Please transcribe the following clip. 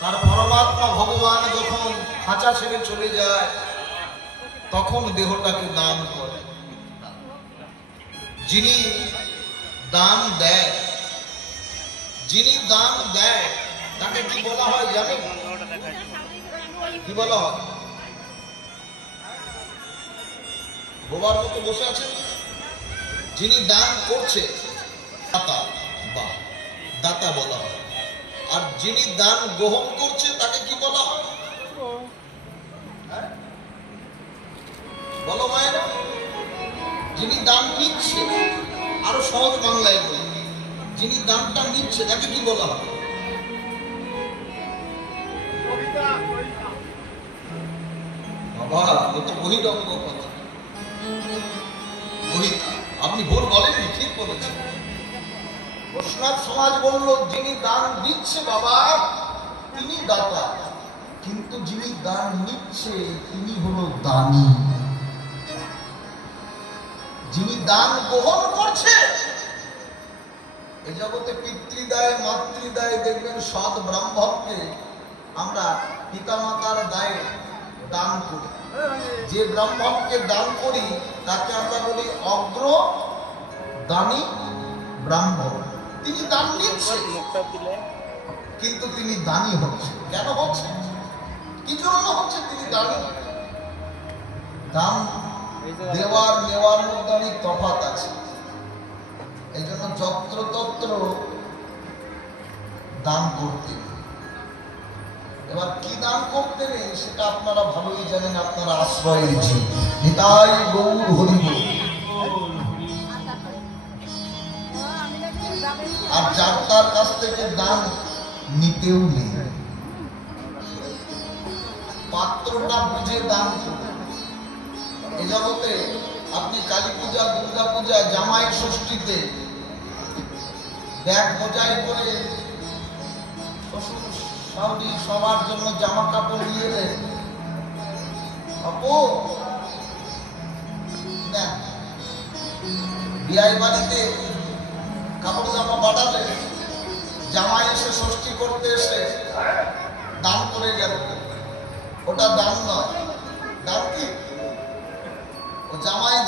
তার পরমাত্মা ভগবান যখন খাঁচা ছেড়ে চলে যায় তখন দেহটাকে দান করে। যিনি দান দেয়, যিনি দান দেয় তাকে কি বলা হয় জানেন? কি বলা হয়? বোবার মতো বসে আছেন। যিনি দান করছে দাতা বা দাতা বলা হয়। আর যিনি দান গ্রহণ করছে তাকে কি বলা হয়? বলো মায়েরা। যিনি দান নিচ্ছে, আরো সহজ বাংলায় বলি, যিনি দানটা নিচ্ছে তাকে কি বলা হয়? বাবা ও তো বহিরঙ্গ কথা। আপনি ভুল বলেননি, ঠিক বলেছেন। বৈষ্ণব সমাজ বলল যিনি দান দিচ্ছে বাবা তিনি দাতা, কিন্তু যিনি দান নিচ্ছে তিনি হলো দানী। যিনি দান গ্রহণ করছে, এই জগতে পিতৃদায় মাতৃদায় দেখবেন সৎ ব্রাহ্মণকে আমরা পিতামাতার দায়ে দান করি। যে ব্রাহ্মণকে দান করি তাকে আমরা বলি অগ্র দানী ব্রাহ্মণ। তিনি দান নিচ্ছে কিন্তু তিনি দানী হচ্ছে। কেন হচ্ছে? কি জন্য হচ্ছে তিনি দানী? দান দেওয়ার নেওয়ার মধ্যে অনেক তফাৎ আছে। এই জন্য যত্রতত্র দান করতে। এবার কি দান করতে নেই সেটা আপনারা ভালোই জানেন। আপনারা আশ্রয়ের জীব, নিতাই গৌর হরি বল। আর যার তার কাছ থেকে দান নিতেও নেই। পাত্রটা বুঝে দান করুন। এ জগতে আপনি কালী পূজা, দুর্গা পূজা, জামাই ষষ্ঠীতে ব্যাগ বোঝাই করে শ্বশুর শাশুড়ি সবার জন্য জামা কাপড় নিয়ে এলেন। বিয়ে বাড়িতে কাপড় জামা বাড়ালে জামাই এসে ষষ্ঠী করতে এসে দান করে গেল। ওটা দান নয়। দান কি? ও জামাই